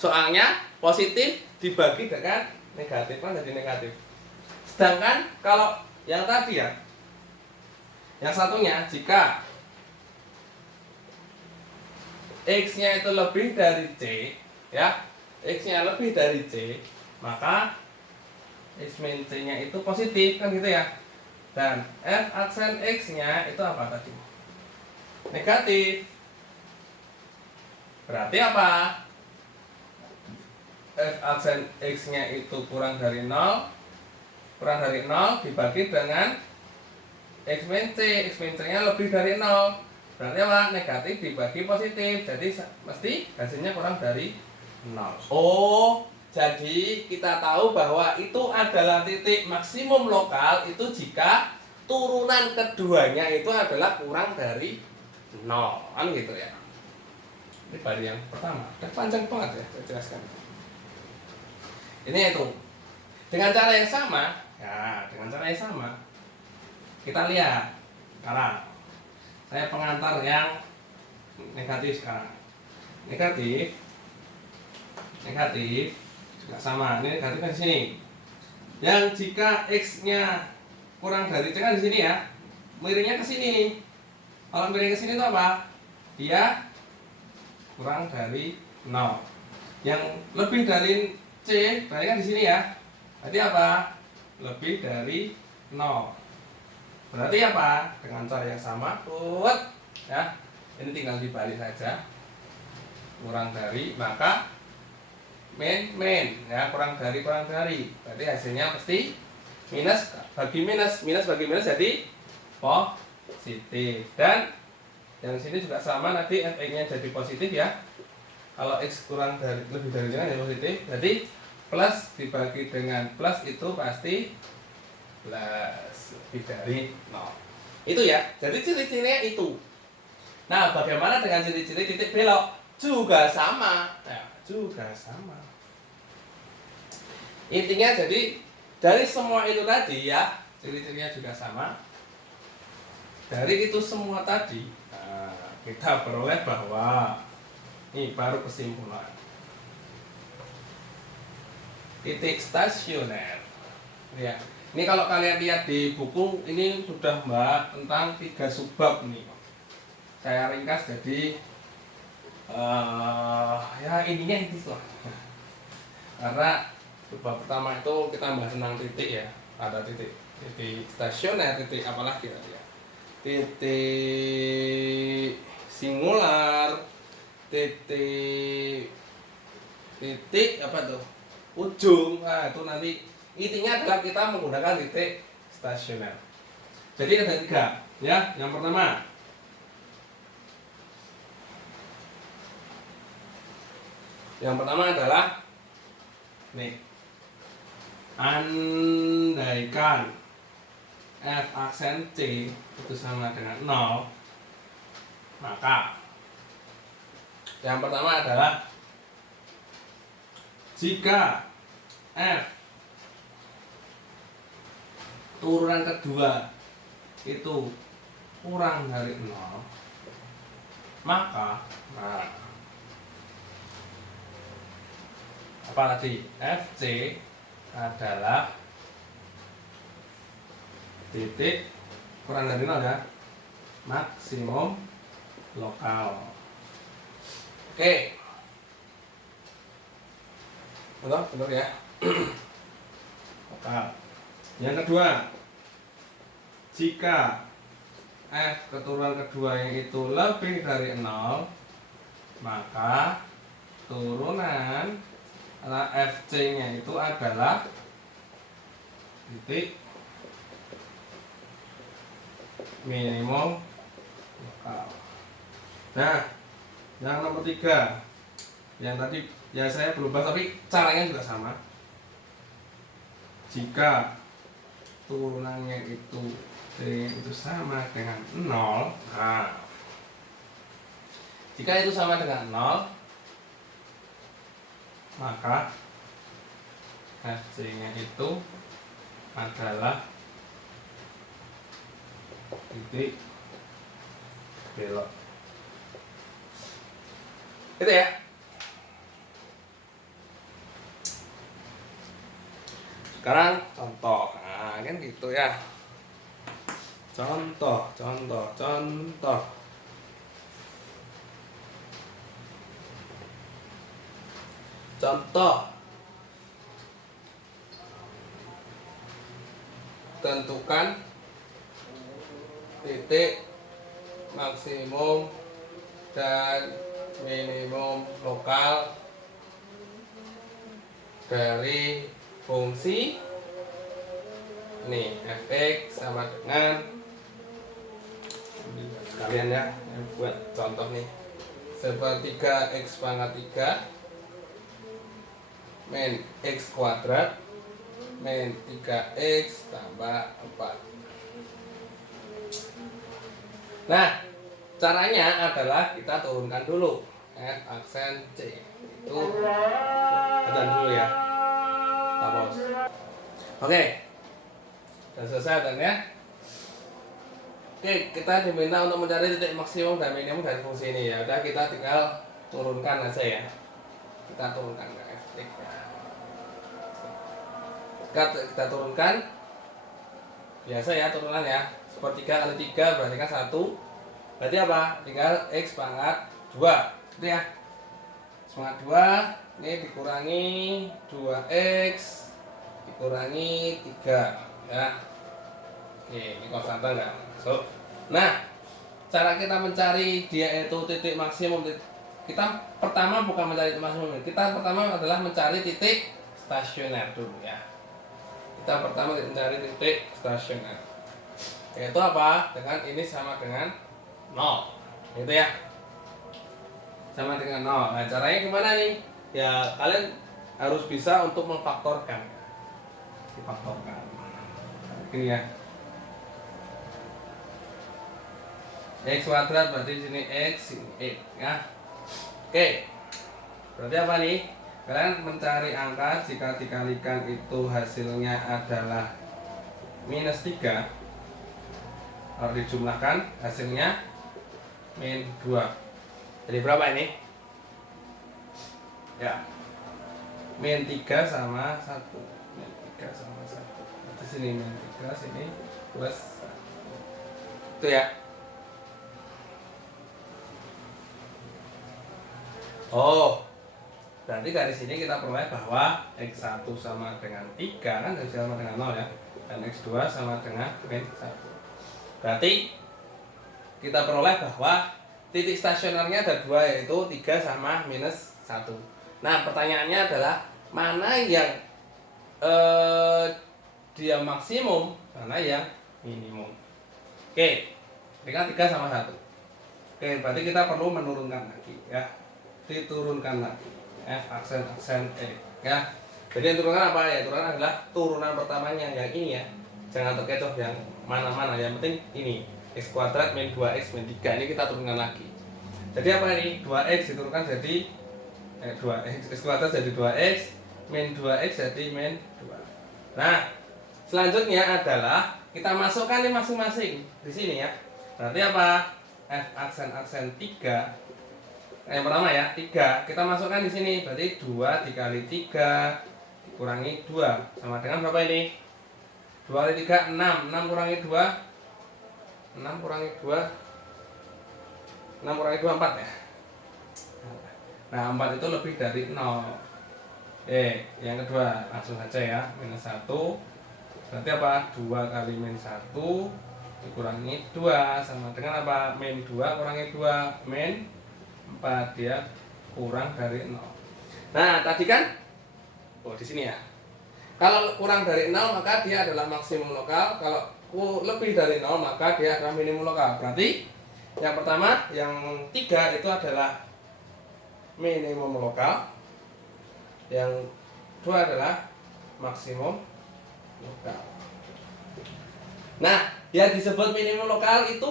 Soalnya positif dibagi dengan negatif kan jadi negatif. Sedangkan kalau yang tadi ya, yang satunya jika X-nya itu lebih dari C, ya, X-nya lebih dari C, maka X min C-nya itu positif kan gitu ya. Dan F aksen X-nya itu apa tadi? Negatif. Berarti apa? F aksen X-nya itu kurang dari 0. Kurang dari 0 dibagi dengan X min C. X min C-nya lebih dari 0. Berarti apa? Negatif dibagi positif. Jadi mesti hasilnya kurang dari 0. Oh, jadi kita tahu bahwa itu adalah titik maksimum lokal itu jika turunan keduanya itu adalah kurang dari 0. Kan gitu ya. Ini baru yang pertama. Udah panjang banget ya saya jelaskan. Ini itu. Dengan cara yang sama, ya, dengan cara yang sama. Kita lihat sekarang. Saya pengantar yang negatif sekarang. Negatif juga sama. Ini negatif di sini. Yang jika X-nya kurang dari C kan di sini ya. Miringnya ke sini. Kalau miring ke sini itu apa? Dia kurang dari 0. Yang lebih dari C berarti kan di sini ya. Berarti apa? Lebih dari 0. Berarti apa? Dengan cara yang sama, ya. Ini tinggal dibalik saja. Kurang dari, maka min ya, kurang dari. Berarti hasilnya pasti minus bagi minus jadi positif. Dan yang sini juga sama, nanti F-nya jadi positif ya. Kalau X kurang dari lebih dari dengan ya positif. Jadi plus dibagi dengan plus itu pasti plus lebih dari 0. Itu ya. Jadi ciri-cirinya itu. Nah, bagaimana dengan ciri-ciri titik belok? Juga sama. Ya, juga sama. Intinya jadi dari semua itu tadi ya, ciri-cirinya juga sama. Dari itu semua tadi, kita peroleh bahwa ini baru kesimpulan. Titik stasioner. Ya. Ini kalau kalian lihat di buku ini sudah membahas tentang 3 subbab nih. Saya ringkas jadi ya ininya itu lah. Karena subbab pertama itu kita bahas tentang titik ya. Ada titik stasioner, titik apalagi ya. Titik singular, titik apa tuh? Ujung. Nah, itu nanti intinya adalah kita menggunakan titik stasioner. Jadi ada 3 ya. Yang pertama adalah nih, andaikan F aksen C itu sama dengan 0, maka yang pertama adalah jika F turunan kedua itu kurang dari 0, maka apa tadi? FC adalah titik kurang dari 0 ya, maksimum lokal. Oke. Benar ya. Lokal. Yang kedua, jika F keturunan kedua yang itu lebih dari 0, maka turunan FC-nya itu adalah titik minimum lokal. Nah, yang nomor 3, yang tadi ya saya belum bahas tapi caranya juga sama. Jika turunannya itu sama dengan 0, nah, jika itu sama dengan 0, maka FC-nya itu adalah titik belok. Itu ya. Sekarang contoh. Nah, kan gitu ya. Contoh. Contoh. Tentukan titik maksimum dan minimum lokal dari fungsi nih fx sama dengan sekalian ya, buat contoh nih, sepertiga x pangkat 3 min x kuadrat min 3x tambah 4. Nah, caranya adalah kita turunkan dulu f aksen c itu dan dulu ya, tapos. Oke, sudah selesai dan ya. Oke, kita diminta untuk mencari titik maksimum dan minimum dari fungsi ini ya. Udah, kita tinggal turunkan aja ya. Kita turunkan ke f(x) ya. Kita turunkan biasa ya, turunan ya. Sepertiga kali 3 berarti kan 1. Berarti apa? Tinggal x pangkat 2. Gitu ya. X pangkat 2 ini dikurangi 2x dikurangi 3 ya. Oke, ini konstanta enggak masuk. Nah, cara kita mencari dia itu titik maksimum, kita pertama bukan mencari titik maksimum, kita pertama adalah mencari titik stasioner dulu ya. Kita pertama mencari titik stasioner, yaitu apa? Dengan ini sama dengan 0 gitu ya, sama dengan 0. Nah, caranya gimana nih? Ya, kalian harus bisa untuk memfaktorkan, difaktorkan ini ya. X kuadrat berarti di sini x, ini ya. Oke, berarti apa nih? Kalian mencari angka jika dikalikan itu hasilnya adalah -3. Kalau dijumlahkan hasilnya -2. Jadi berapa ini? Ya, -3 sama 1. -3 sama 1. Di sini -3, sini plus 1. Itu ya. Oh, berarti dari sini kita peroleh bahwa x1 sama dengan 3 kan, x sama dengan 0 ya, dan x2 sama dengan -1. Berarti kita peroleh bahwa titik stasionernya ada 2, yaitu 3 sama -1. Nah, pertanyaannya adalah mana yang dia maksimum, mana yang minimum. Oke, ini kan 3 sama 1. Oke, berarti kita perlu menurunkan lagi ya. Diturunkan lagi f aksen e ya. Jadi yang turunkan apa ya? Turunan adalah turunan pertamanya yang ini ya, jangan terkecoh yang mana-mana, yang penting ini x kuadrat min 2x min 3 ini kita turunkan lagi. Jadi apa ini? 2x diturunkan jadi 2x, x kuadrat jadi 2x min 2x jadi min 2. Nah, selanjutnya adalah kita masukkan ini masing-masing di sini ya. Berarti apa? F aksen 3. Yang pertama ya, 3. Kita masukkan di sini. Berarti 2 dikali 3 dikurangi 2 sama dengan berapa ini? 2 kali 3 6. 6 kurangi 2 6 kurangi 2 6 kurangi 2 4 ya. Nah, 4 itu lebih dari 0. Yang kedua langsung saja ya, -1. Berarti apa? 2 kali -1 dikurangi 2 sama dengan apa? -2 kurangi 2 -4, dia kurang dari 0. Nah, tadi kan di sini ya. Kalau kurang dari 0 maka dia adalah maksimum lokal, kalau lebih dari 0 maka dia adalah minimum lokal. Berarti yang pertama, yang 3 itu adalah minimum lokal. Yang 2 adalah maksimum lokal. Nah, yang disebut minimum lokal itu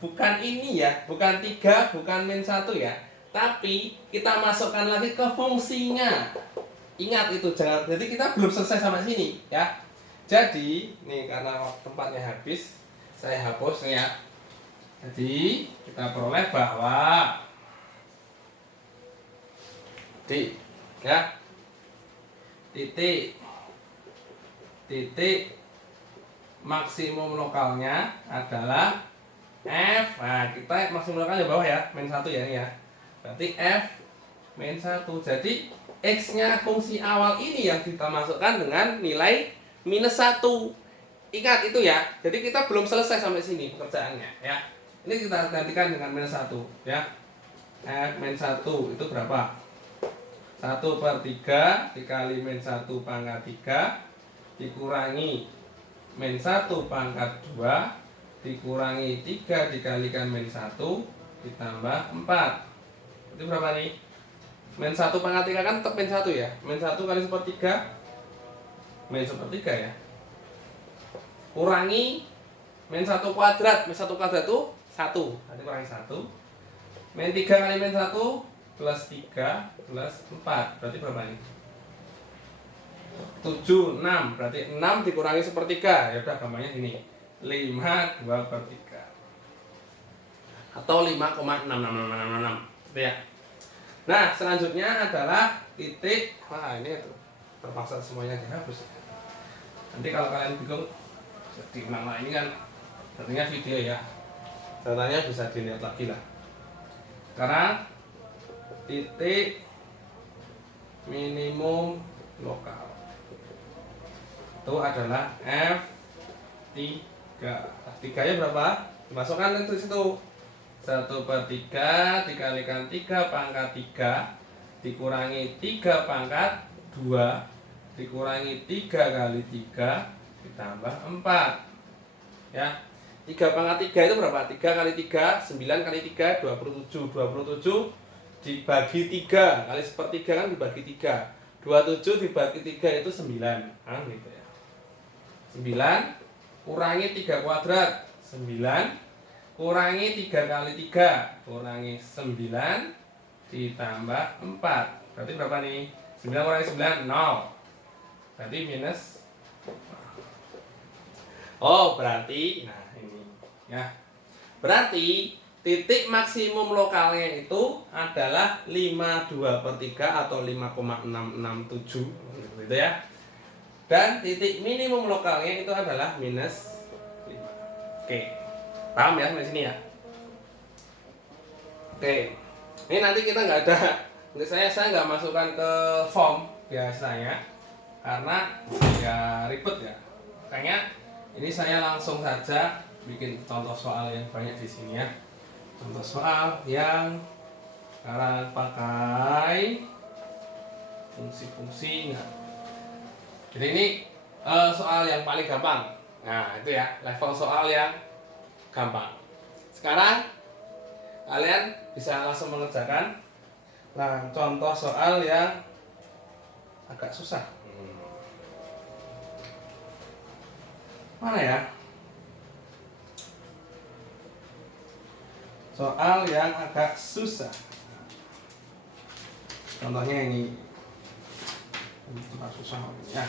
bukan ini ya, bukan 3, bukan -1 ya, tapi kita masukkan lagi ke fungsinya. Ingat itu, jangan, jadi kita belum selesai sampai sini ya. Jadi nih, karena tempatnya habis, saya hapus nih ya. Jadi kita peroleh bahwa titik titik maksimum lokalnya adalah F. Nah, kita maksimum lokalnya bawah ya, min 1 ya ini ya. Berarti F min 1. Jadi X-nya fungsi awal ini yang kita masukkan dengan nilai minus 1. Ingat itu ya. Jadi kita belum selesai sampai sini pekerjaannya ya. Ini kita gantikan dengan minus 1 ya. F min 1 itu berapa? 1/3 dikali min 1 pangkat 3 dikurangi min 1 pangkat 2 dikurangi 3 dikalikan min 1 ditambah 4. Itu berapa nih? Min 1 pangkat 3 kan tetap min 1 ya. Min 1 kali 1/3 min 1/3 ya. Kurangi min 1 kuadrat. Min 1 kuadrat itu 1. Nanti kurangi 1. Min 3 kali min 1 plus 3 plus 4. Berarti berapa nih? 7, 6. Berarti 6 dikurangi 1/3. Ya udah gampangnya gini. 5 2/3. Atau 5,66666. Gitu ya. Nah, selanjutnya adalah titik. Wah, ini tuh terpaksa semuanya dihapus. Nanti kalau kalian bingung diulang lagi, ini kan artinya video ya. Datanya bisa dilihat lagi lah. Sekarang titik minimum lokal itu adalah F3. F3-nya berapa? Dimasukkan itu situ. 1/3 dikalikan 3 pangkat 3 dikurangi 3 pangkat 2 dikurangi 3 kali 3 ditambah 4 ya. 3 pangkat 3 itu berapa? 3 kali 3 9 kali 3 27 dibagi 3 kali 1/3 kan dibagi 3 27 dibagi 3 itu 9 nah, gitu ya. 9 kurangi 3 kuadrat 9 kurangi 3 kali 3 kurangi 9 ditambah 4. Berarti berapa nih? 9 kurangi 9 0. Berarti minus. Oh, berarti nah ini ya. Berarti titik maksimum lokalnya itu adalah 52/3 atau 5,667 gitu ya. Dan titik minimum lokalnya itu adalah minus 5. Oke. Paham ya sampai sini ya? Oke. Ini nanti kita nggak ada, saya nggak masukkan ke form biasanya karena ya ribet ya. Makanya ini saya langsung saja bikin contoh soal yang banyak di sini ya. Contoh soal yang sekarang pakai fungsi-fungsi. Jadi ini soal yang paling gampang. Nah itu ya level soal yang gampang. Sekarang kalian bisa langsung mengerjakan. Nah, contoh soal yang agak susah. Mana ya? Soal yang agak susah. Contohnya ini. Ini agak susah ya.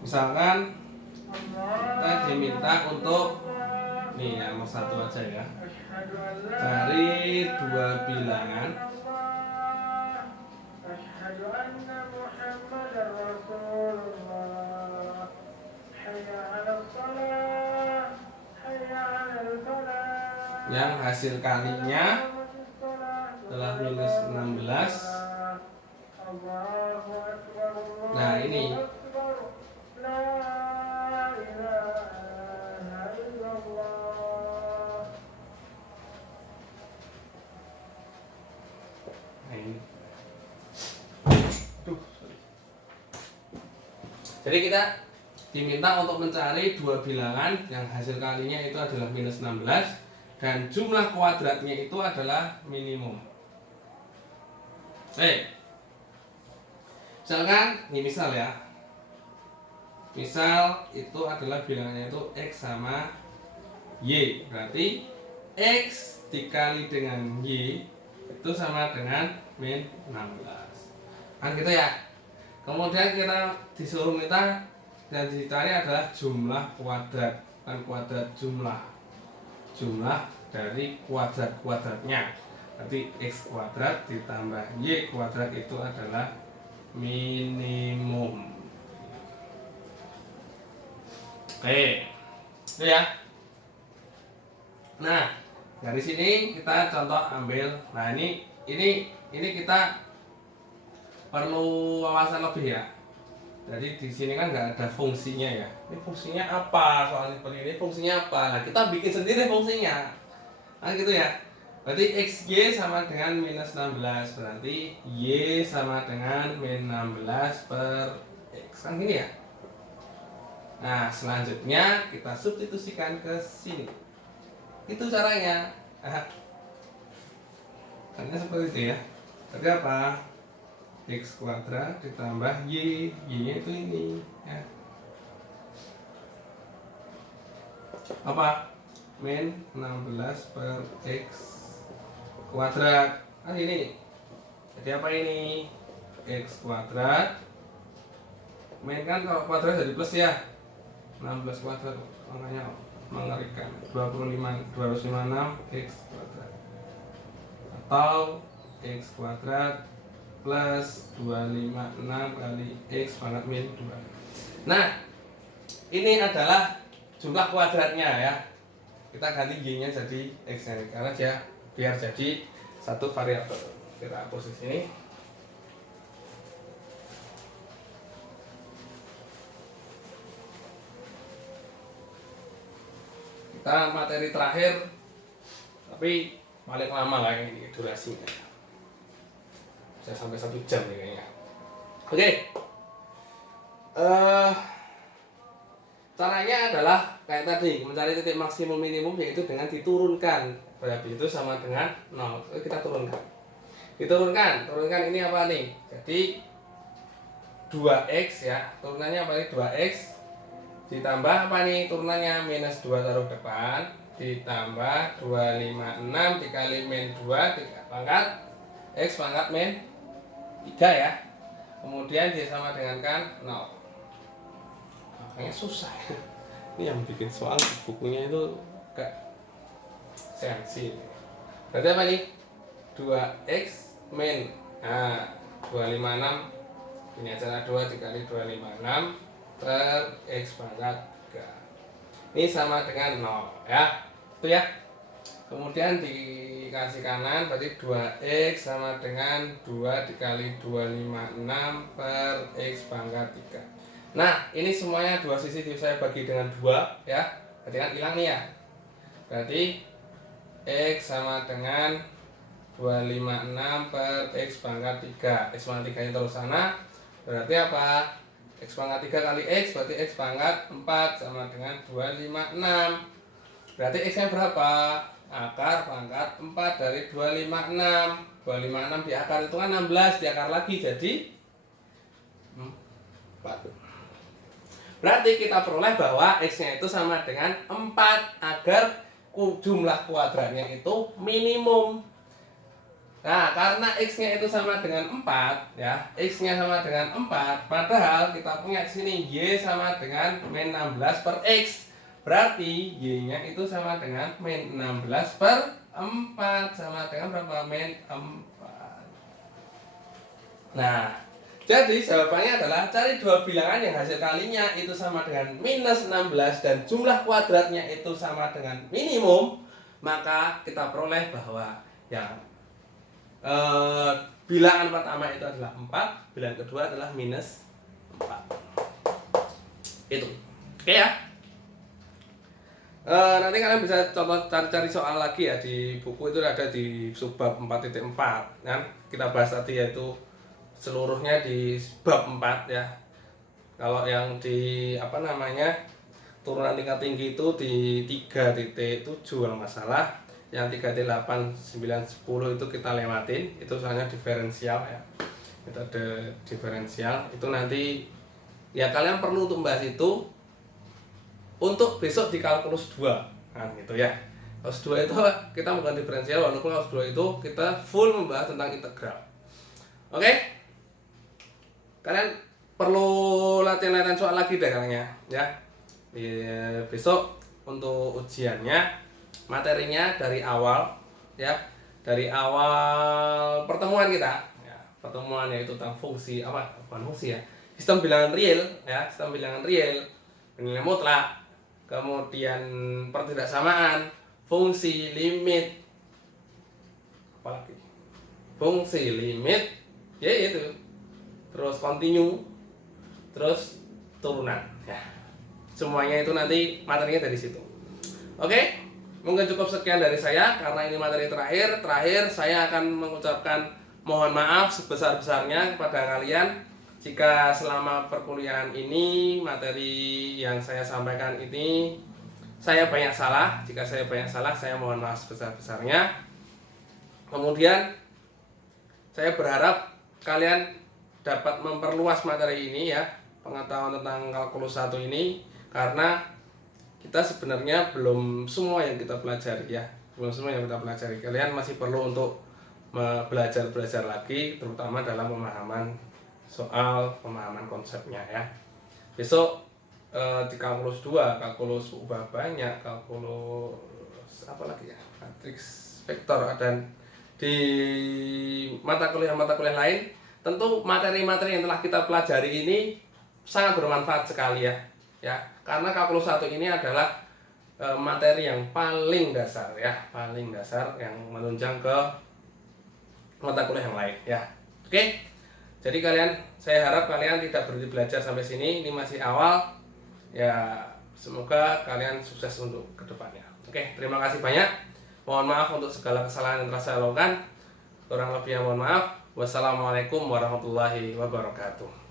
Misalkan kita diminta untuk nih yang nomor 1 aja ya, dari 2 bilangan yang hasil kalinya adalah minus 16. Nah ini jadi kita diminta untuk mencari 2 bilangan yang hasil kalinya itu adalah minus 16 dan jumlah kuadratnya itu adalah minimum. Misalkan ini misal ya, misal itu adalah bilangannya itu X sama Y, berarti X dikali dengan Y itu sama dengan min 16 kan gitu ya. Kemudian kita disuruh minta dan dicari adalah jumlah kuadrat, kan kuadrat jumlah dari kuadrat-kuadratnya. Berarti X kuadrat ditambah Y kuadrat itu adalah minimum. Oke, itu ya. Nah, dari sini kita contoh ambil. Nah, ini kita perlu wawasan lebih ya. Jadi di sini kan nggak ada fungsinya ya. Ini fungsinya apa? Soalnya seperti ini fungsinya apa? Nah, kita bikin sendiri fungsinya. Nah, gitu ya. Berarti XY sama dengan minus 16. Berarti Y sama dengan min 16 per X. Kan gini ya. Nah, selanjutnya kita substitusikan ke sini. Itu caranya. Karena seperti itu ya. Berarti apa? X kuadrat ditambah Y. Y-nya itu ini ya. Apa? Min 16 per X kuadrat. Nah, ini. Jadi apa ini? X kuadrat. Min kan kalau kuadrat jadi plus ya. 16 kuadrat, makanya mengerikan. 256 X kuadrat atau X kuadrat plus 256 kali X pangkat min 2. Nah, ini adalah jumlah kuadratnya ya. Kita ganti Y-nya jadi X nya karena dia biar jadi satu variabel. Kita hapus di sini. Kita materi terakhir, tapi paling lama lah ini durasinya, bisa sampai 1 jam nih kayaknya. Oke, caranya adalah kayak tadi, mencari titik maksimum minimum yaitu dengan diturunkan variabel itu sama dengan 0. Kita turunkan ini apa nih? Jadi 2x ya, turunannya apa nih? 2x ditambah apa nih turunannya? Minus 2 taruh depan ditambah 256 dikali min 2 pangkat X pangkat min 3 ya. Kemudian dia sama dengan kan 0. Makanya susah ya. Ini yang bikin soal bukunya itu kayak sensi. Berarti apa nih? 2x min 256 ini acara 2 dikali 256 per X pangkat 3. Ini sama dengan 0 ya. Itu ya. Kemudian dikasih kanan berarti 2X sama dengan 2 dikali 256 per X pangkat 3. Nah, ini semuanya dua sisi saya bagi dengan 2 ya. Berarti kan hilang nih ya. Berarti X sama dengan 256 per X pangkat 3. X pangkat 3 nya terus sana. Berarti apa? X pangkat 3 kali X berarti X pangkat 4 sama dengan 256. Berarti X nya berapa? Akar pangkat 4 dari 256. 256 di akar itu kan 16, di akar lagi jadi 4. Berarti kita peroleh bahwa X nya itu sama dengan 4 agar jumlah kuadratnya itu minimum. Nah, karena X-nya itu sama dengan 4 ya, X-nya sama dengan 4, padahal kita punya sini Y sama dengan min 16 per X. Berarti Y-nya itu sama dengan min 16 per 4, sama dengan berapa? Min 4. Nah, jadi jawabannya adalah cari dua bilangan yang hasil kalinya itu sama dengan minus 16 dan jumlah kuadratnya itu sama dengan minimum, maka kita peroleh bahwa yang bilangan pertama itu adalah 4, bilangan kedua adalah minus 4. Itu. Oke ya. Nanti kalian bisa coba cari soal lagi ya di buku itu ada di subbab 4.4 kan. Kita bahas tadi yaitu seluruhnya di bab 4 ya. Kalau yang di turunan tingkat tinggi itu di 3.7 kalau nggak salah. Yang 3D8, 9, 10 itu kita lewatin, itu soalnya diferensial ya, metode diferensial itu nanti ya kalian perlu untuk membahas itu untuk besok di kalkulus 2 kan gitu ya. Kalkulus 2 itu kita bukan diferensial, walaupun kalkulus 2 itu kita full membahas tentang integral. Oke? Kalian perlu latihan-latihan soal lagi deh kalian ya. Besok untuk ujiannya materinya dari awal ya dari awal pertemuan kita, ya, pertemuan yaitu tentang fungsi apa, bukan fungsi ya, sistem bilangan real, ya, sistem bilangan real, nilai mutlak, kemudian pertidaksamaan, fungsi, limit, apalagi fungsi, limit, ya itu, terus continue, terus turunan, ya, semuanya itu nanti materinya dari situ. Oke, mungkin cukup sekian dari saya karena ini materi terakhir. Saya akan mengucapkan mohon maaf sebesar-besarnya kepada kalian jika selama perkuliahan ini materi yang saya sampaikan ini saya banyak salah. Jika saya banyak salah, saya mohon maaf sebesar-besarnya. Kemudian saya berharap kalian dapat memperluas materi ini ya, pengetahuan tentang kalkulus 1 ini, karena kita sebenarnya belum semua yang kita pelajari ya, belum semua yang kita pelajari. Kalian masih perlu untuk belajar lagi, terutama dalam pemahaman soal, pemahaman konsepnya ya. Besok di kalkulus 2, kalkulus ubah banyak, kalkulus apa lagi ya, matriks vektor, dan di mata kuliah lain, tentu materi-materi yang telah kita pelajari ini sangat bermanfaat sekali ya. Ya, karena kalkulus 1 ini adalah materi yang paling dasar ya, paling dasar yang menunjang ke mata kuliah yang lain ya. Oke. Jadi saya harap kalian tidak berhenti belajar sampai sini. Ini masih awal. Ya, semoga kalian sukses untuk kedepannya. Oke, terima kasih banyak. Mohon maaf untuk segala kesalahan yang telah saya lakukan. Kurang lebihnya mohon maaf. Wassalamualaikum warahmatullahi wabarakatuh.